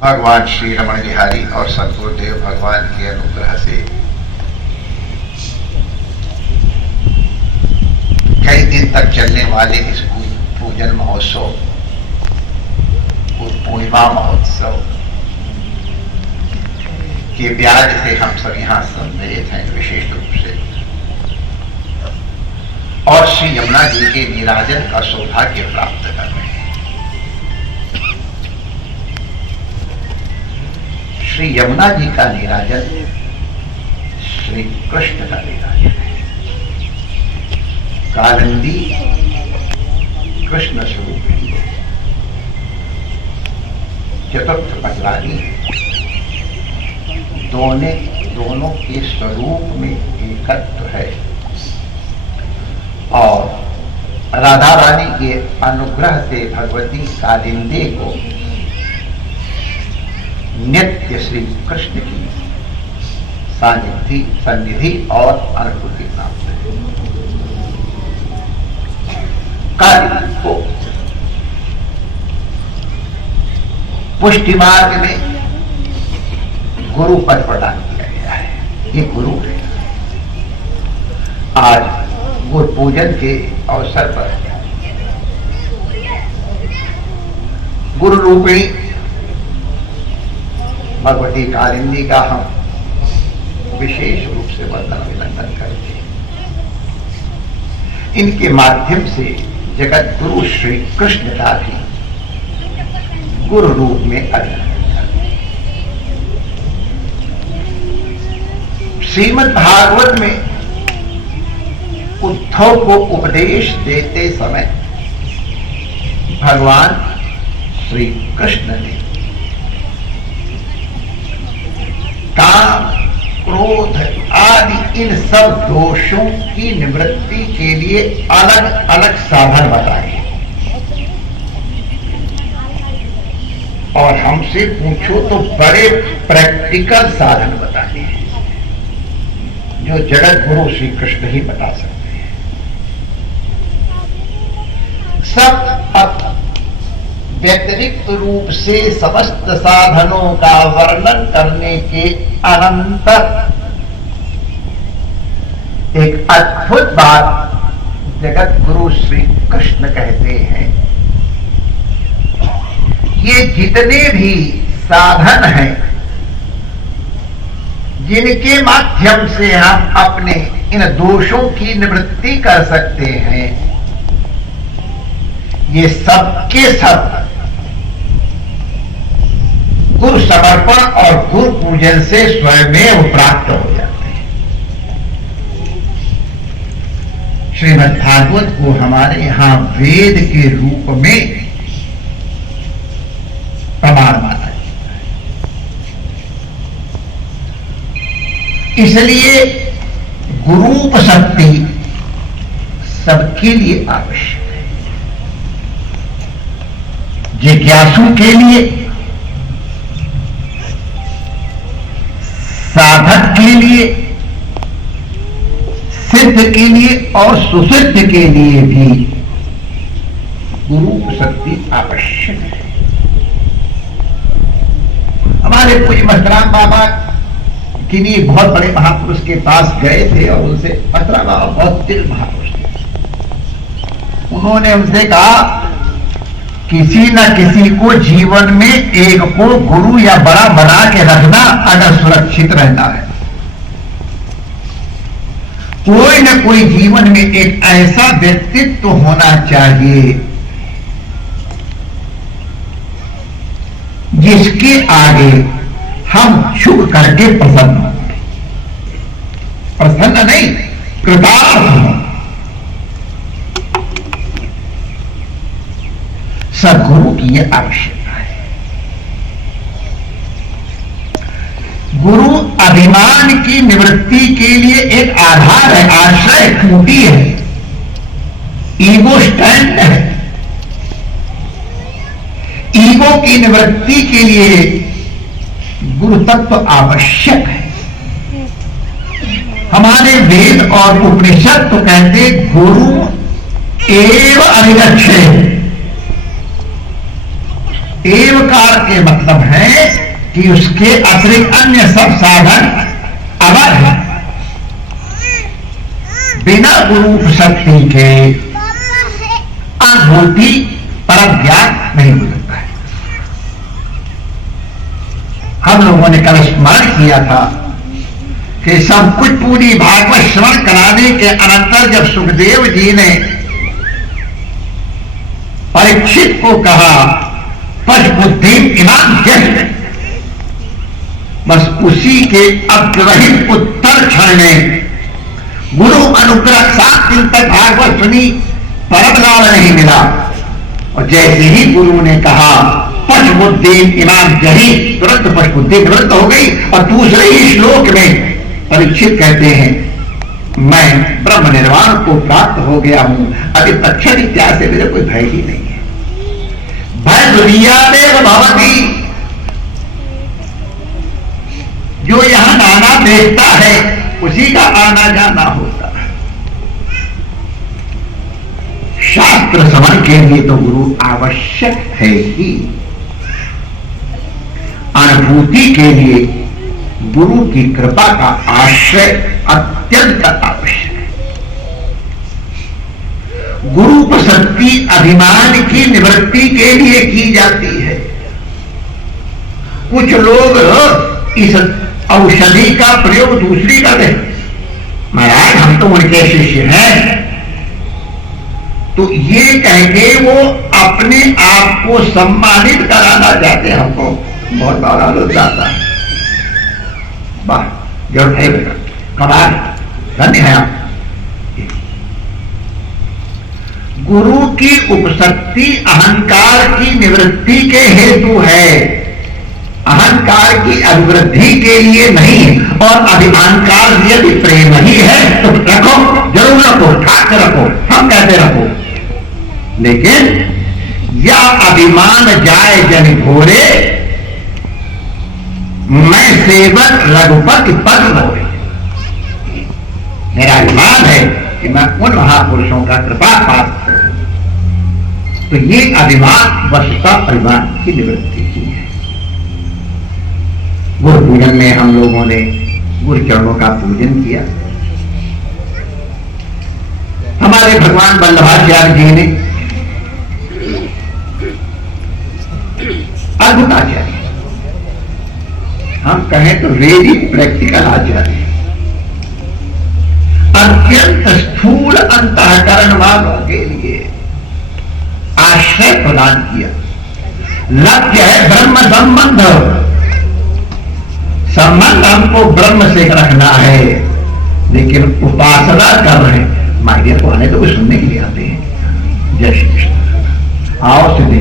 भगवान श्री रमण बिहारी और सदगुरुदेव भगवान के अनुग्रह से कई दिन तक चलने वाले इस पूजन महोत्सव और पूर्णिमा महोत्सव के ब्याज से हम सब यहाँ सम्मिलित हैं विशेष रूप से, और श्री यमुना जी के नीराजन का सौभाग्य प्राप्त कर रहे हैं। श्री यमुना जी का नीराजन श्री कृष्ण का नीराजन है। कालिंदी कृष्ण स्वरूप है, चतुर्थ पटरानी दोनों के स्वरूप में एकत्व है, और राधा रानी के अनुग्रह से भगवती कालिंदी को नित्य श्री कृष्ण की सन्निधि और अनुभूति प्राप्त है। कालिंदी को पुष्टि मार्ग में गुरु पद प्रदान किया गया है। ये गुरु है। आज गुरु पूजन के अवसर पर गुरु रूपिणी भगवती कालिंदी का हम विशेष रूप से वंदन अभिनंदन करते हैं। इनके माध्यम से जगत गुरु श्री कृष्ण का भी गुरु रूप में अभिनंदन। श्रीमद् भागवत में उद्धव को उपदेश देते समय भगवान श्री कृष्ण ने काम, क्रोध आदि इन सब दोषों की निवृत्ति के लिए अलग अलग साधन बताए। और हमसे पूछो तो बड़े प्रैक्टिकल साधन बताए हैं जो जगत गुरु श्री कृष्ण ही बता सकते हैं। सब व्यतिरिक्त रूप से समस्त साधनों का वर्णन करने के अनंतर एक अद्भुत बात जगत गुरु श्री कृष्ण कहते हैं, ये जितने भी साधन हैं जिनके माध्यम से हम अपने इन दोषों की निवृत्ति कर सकते हैं, ये सब के सब गुरु समर्पण और गुरु पूजन से स्वयमेव प्राप्त हो जाते हैं। श्रीमद् भागवत को हमारे यहां वेद के रूप में प्रमाण माना जाता है। इसलिए गुरूप शक्ति सबके लिए आवश्यक है। जिज्ञासु के लिए, साधक के लिए, सिद्ध के लिए और सुसिद्ध के लिए भी गुरु शक्ति आवश्यक है। हमारे पूज्य मस्तराम बाबा किन्हीं बहुत बड़े महापुरुष के पास गए थे और उनसे, मस्तराम बाबा बहुत दिल महापुरुष थे, उन्होंने उनसे कहा किसी न किसी को जीवन में एक को गुरु या बड़ा बना के रखना अगर सुरक्षित रहना है। कोई न कोई जीवन में एक ऐसा व्यक्तित्व तो होना चाहिए जिसके आगे हम झुक करके प्रसन्न हो, प्रसन्न नहीं कृतार्थ हो। सद्गुरु की यह आवश्यकता है। गुरु अभिमान की निवृत्ति के लिए एक आधार है, आश्रय, खूंटी है, ईगो स्टैंड है। ईगो की निवृत्ति के लिए गुरु तत्व आवश्यक है। हमारे वेद और उपनिषद तो कहते गुरु एव अनिरक्षे, एवकार के मतलब है कि उसके अतिरिक्त अन्य सब साधन अवैध है। बिना गुरु शक्ति के अनुभूति परम ज्ञान नहीं हो सकता है। हम लोगों ने कल स्मरण किया था कि सब कुछ पूरी भागवत श्रवण कराने के अनंतर जब सुखदेव जी ने परीक्षित को कहा पशुबुद्धि इमाम जय, बस उसी के अग्रहित उत्तर क्षण में गुरु अनुग्रह 7 दिन तक भागवत सुनी, परम लाभ नहीं मिला। और जैसे ही गुरु ने कहा पशुबुद्धि इमाम जही, तुरंत पशुबुद्धि निवृत्त हो गई। और दूसरे ही श्लोक में परीक्षित कहते हैं मैं ब्रह्म निर्वाण को प्राप्त हो गया हूं, अभी तक्षण इत्यादि से मेरे कोई भय ही नहीं है। भय दुनिया देव भवती, जो यहां नाना देखता है उसी का आना जाना होता है। शास्त्र श्रवण के लिए तो गुरु आवश्यक है ही, अनुभूति के लिए गुरु की कृपा का आश्रय अत्यंत आवश्यक है। गुरु प्रसक्ति अभिमान की निवृत्ति के लिए की जाती है। कुछ लोग इस औषधि का प्रयोग दूसरी करते हैं, महाराज हम तो उनके शिष्य हैं, तो ये कह के वो अपने आप को सम्मानित कराना चाहते हैं। हमको बहुत बड़ा लोग जाता है, वाह जरूर है बेटा, कमाल, धन्य है आप। गुरु की उपशक्ति अहंकार की निवृत्ति के हेतु है, अहंकार की अभिवृद्धि के लिए नहीं। और अभिअहंकार यदि प्रेम ही है तो रखो, जरूर रखो, ठाक रखो, हम कहते रखो, लेकिन या अभिमान जाए जन घोरे, मैं सेवक रघुपति पद मोरे। मेरा अभिमान है कि मैं उन महापुरुषों का कृपा पात्र हूं। तो ये अभिमान वस्तुतः अभिमान की निवृत्ति की है। गुरु पूजन में हम लोगों ने गुरु चरणों का पूजन किया। हमारे भगवान वल्लभाचार्य जी ने अद्भुत आचार्य, हम कहें तो वेरी प्रैक्टिकल आचार्य, अत्यंत स्थूल अंतःकरण वालों के लिए आश्रय प्रदान किया। लक्ष्य है ब्रह्म संबंध, संबंध हमको ब्रह्म से रखना है, लेकिन उपासना कर रहे हैं। माइडियर को आने तो कुछ सुनने के लिए आते हैं। जय श्री कृष्ण, आओ सिद्धि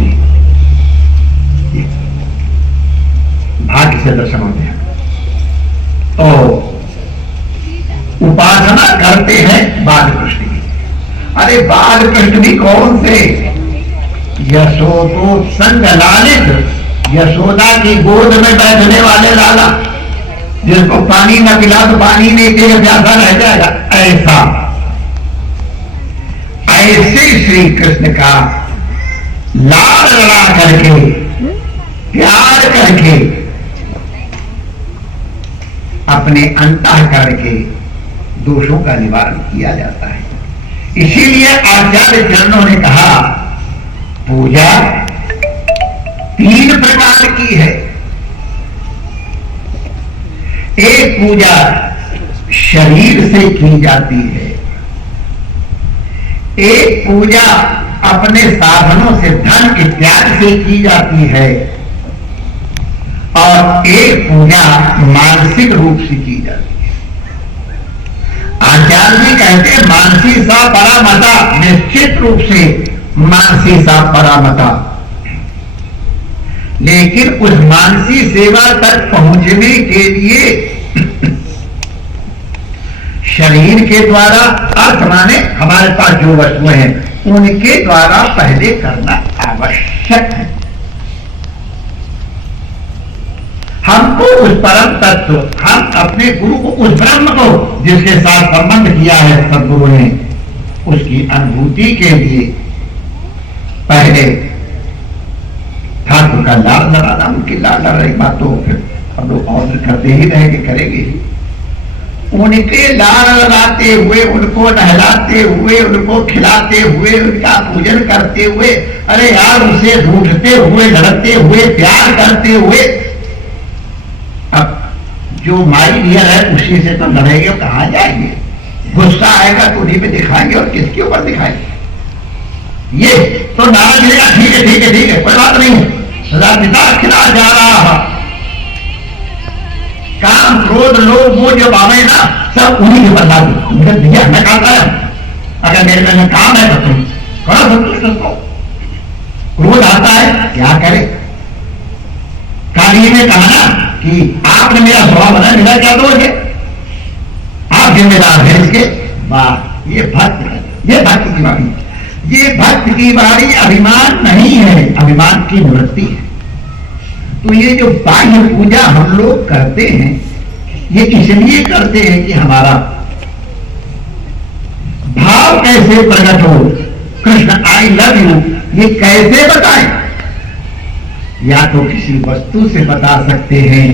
जी, भाग्य से दर्शन होते हैं। तो उपासना करते हैं बाल कृष्ण की। अरे बाल कृष्ण भी कौन से? यशोदो संग लालित, यशोदा की गोद में बैठने वाले लाला, जिसको पानी न पिला तो पानी नहीं पिएगा, प्यासा रह जाएगा। ऐसे श्री कृष्ण का लाड़ लड़ा करके, प्यार करके, अपने अंतःकरण के दोषों का निवारण किया जाता है। इसीलिए आचार्य चरणों ने कहा पूजा 3 प्रकार की है। एक पूजा शरीर से की जाती है, एक पूजा अपने साधनों से, धन इत्यादि से की जाती है, और एक पूजा मानसिक रूप से की जाती है। आचार्य जी कहते हैं मानसी सा परामता, निश्चित रूप से मानसी सा परामता, लेकिन उस मानसी सेवा तक पहुंचने के लिए शरीर के द्वारा, अर्थ माने हमारे पास जो वस्तुएं हैं उनके द्वारा पहले करना आवश्यक है। हमको उस परम तत्व, हम अपने गुरु को, उस ब्रह्म को जिसके साथ संबंध किया है सदगुरु ने, उसकी अनुभूति के लिए पहले ठाकुर का लाल लगाना, उनकी लाल लड़ाई बात तो फिर हम लोग ऑर्डर करते ही रहेंगे, करेंगे ही। उनके लाल लगाते हुए, उनको नहलाते हुए, उनको खिलाते हुए, उनका पूजन करते हुए, अरे यार उसे रूठते हुए, लड़ते हुए, प्यार करते हुए, अब जो माई डियर है उसी से तो लड़ेंगे, कहां जाएंगे? गुस्सा आएगा तो उन्हीं पे दिखाएंगे, और किसके ऊपर दिखाएंगे? ये तो नाराज मिलेगा, ठीक है ठीक है ठीक है, कोई बात नहीं, सदा पिता खिला जा रहा है। काम क्रोध लोभ वो जो बाबे ना सब उन्हीं के बता दो, दिया मैं खाता है, अगर मेरे में काम है तो तुम करो संतुष्ट उसको। क्रोध आता है, क्या करे? काली ने कहा ना कि आपने मेरा स्वभाव बनाया, मेरा क्या दोष है? आप जिम्मेदार हैं इसके। वाह, ये भक्त, ये भक्त की वाणी, ये भक्त की वाणी अभिमान नहीं है, अभिमान की निवृत्ति है। तो ये जो बाह्य पूजा हम लोग करते हैं, ये इसलिए करते हैं कि हमारा भाव कैसे प्रकट हो। कृष्ण आई लव यू ये कैसे बताएं? या तो किसी वस्तु से बता सकते हैं,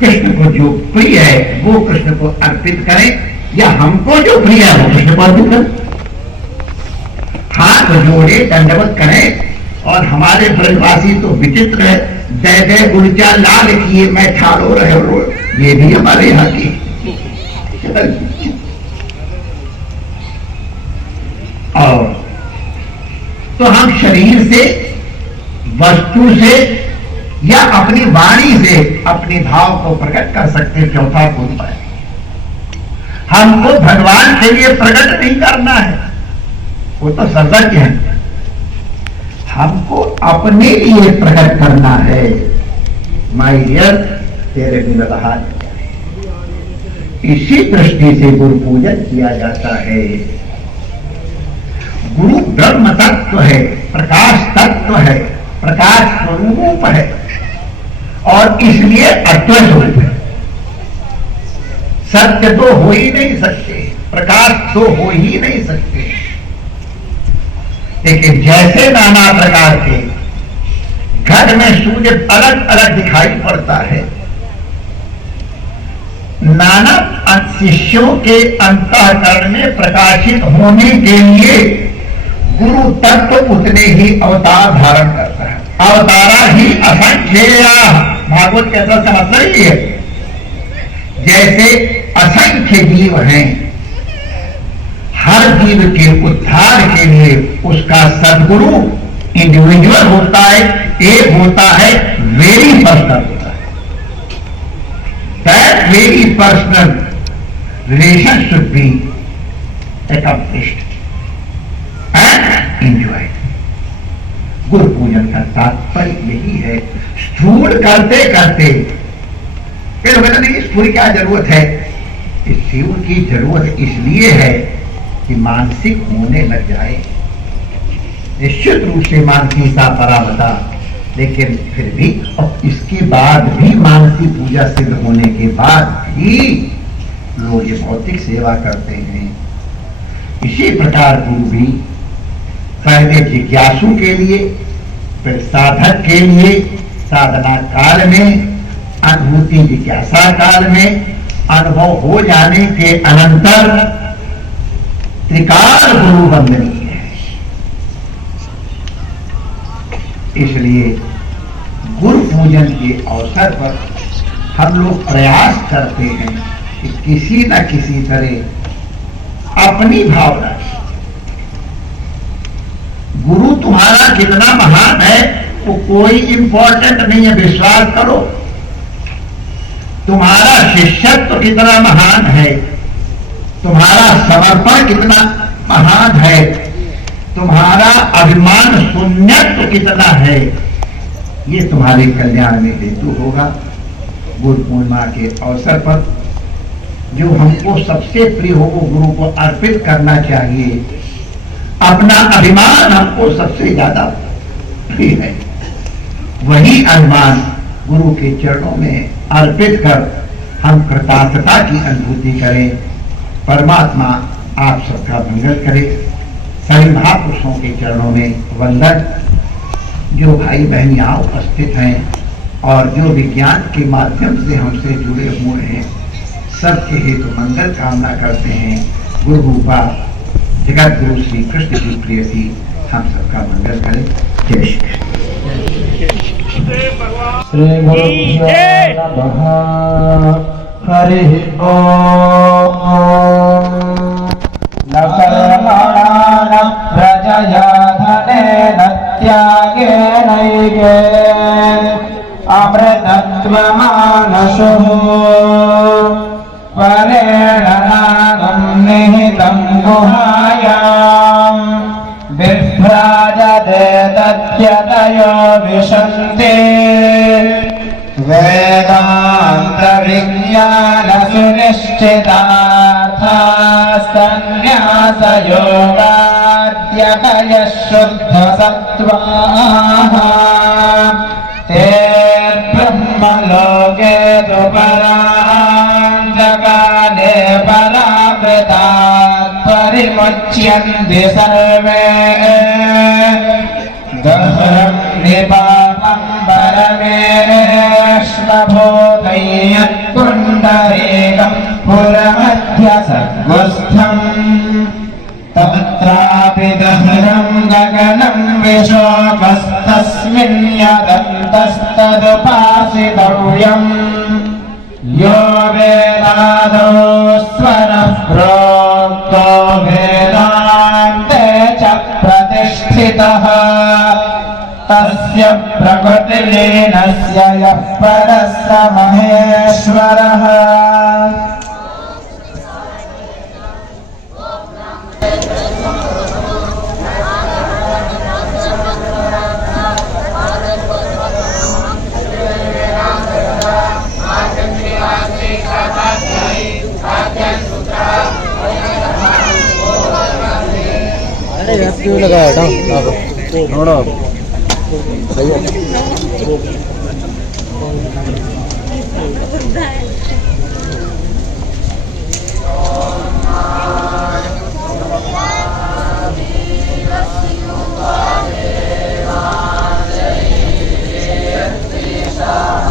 कृष्ण को जो प्रिय है वो कृष्ण को अर्पित करें, या हमको जो प्रिय है वो कृष्ण को अर्पित करें। हाथ जोड़े दंडवत करें। और हमारे ब्रजवासी तो विचित्र है, जय जय गुलचा लाल किए मैं ठाड़ो रहे रो, ये भी हमारे यहाँ की। और तो हम शरीर से, वस्तु से या अपनी वाणी से अपने भाव को प्रकट कर सकते हैं। चौथा गुण है, हमको भगवान के लिए प्रकट नहीं करना है, वो तो सर्वज्ञ है, हमको अपने लिए प्रकट करना है। माय डियर, तेरे बिना रहा। इसी दृष्टि से गुरु पूजन किया जाता है। गुरु ब्रह्म तत्व है, प्रकाश तत्व है, प्रकाश स्वरूप है, और इसलिए अद्वैत रूप है। सत्य तो हो ही नहीं सकते, प्रकाश तो हो ही नहीं सकते। लेकिन जैसे नाना प्रकार के घट में सूर्य अलग अलग दिखाई पड़ता है, नाना शिष्यों के अंतःकरण में प्रकाशित होने के लिए गुरु तत्व उतने ही अवतार धारण करता है। अवतारा ही असंख्येया, भागवत के अंदर का मतलब ही है। जैसे असंख्य जीव हैं, हर जीव के उद्धार के लिए उसका सदगुरु इंडिविजुअल होता है, एक होता है, वेरी पर्सनल होता है। That very personal relation should be accomplished and enjoyed। गुरु पूजन का तात्पर्य यही है। स्थूल करते करते ये लोग नहीं, स्थूल क्या जरूरत है? स्थूल की जरूरत इसलिए है कि मानसिक होने लग जाए। निश्चित रूप से मानसिकता परामता, लेकिन फिर भी और इसके बाद भी मानसिक पूजा सिद्ध होने के बाद भी लोग ये भौतिक सेवा करते हैं। इसी प्रकार गुरु भी पहले जिज्ञासु के लिए, फिर साधक के लिए, साधना काल में, अनुभूति जिज्ञासा काल में, अनुभव हो जाने के अनंतर त्रिकाल गुरु वंदनीय है। इसलिए गुरु पूजन के अवसर पर हम लोग प्रयास करते हैं कि किसी न किसी तरह अपनी भावना, गुरु तुम्हारा कितना महान है वो कोई इंपॉर्टेंट नहीं है, विश्वास करो। तुम्हारा शिष्यत्व कितना महान है, तुम्हारा समर्पण कितना महान है, तुम्हारा अभिमान शून्यत्व कितना है, ये तुम्हारे कल्याण में हेतु होगा। गुरु पूर्णिमा के अवसर पर जो हमको सबसे प्रिय हो वो गुरु को अर्पित करना चाहिए। अपना अभिमान हमको सबसे ज्यादा प्रिय है, वही अभिमान गुरु के चरणों में अर्पित कर हम कृतार्थता की अनुभूति करें। परमात्मा आप सबका मंगल करे। सभी महापुरुषों के चरणों में वंदन। जो भाई बहन यहाँ उपस्थित हैं और जो विज्ञान के माध्यम से हमसे जुड़े हुए हैं, सबके हेतु मंगल कामना करते हैं। गुरु रूपा जगत गुरु श्री कृष्ण की प्रियसी हम सबका मंगल करें। जय श्री गुरुभ्यो नमः। हरि ओम। न कर्मणा न प्रजया धनेन त्यागेनैके अमृतत्वमानशुः परेण नागं निहितं गुहायां बिभ्राजते तथ्यतयो विशन्ति वेदान्तविज्ञानसुनिश्चितार्थास्तन्न्यासयोगाद्यपयः शुद्धसत्त्वाः ते ब्रह्मलोके तु पराञ्जगाने परावृतात् परिमुच्यन्ते सर्वे दहरं निपातं परमेश्वभूतयः पुण्डरीकं पुरमध्यसर्गस्थम् तत्रापि दहरं गगनं विशोकस्तस्मिन् यदन्तस्तदुपासितव्यम् यो वेदादौ स्वरः प्रोक्तो वेदान्ते च प्रतिष्ठितः तस्य प्रकृतिलीनस्य यः परः स महेश्वरः। क्यों लगाया था आप थोड़ा भैया Shah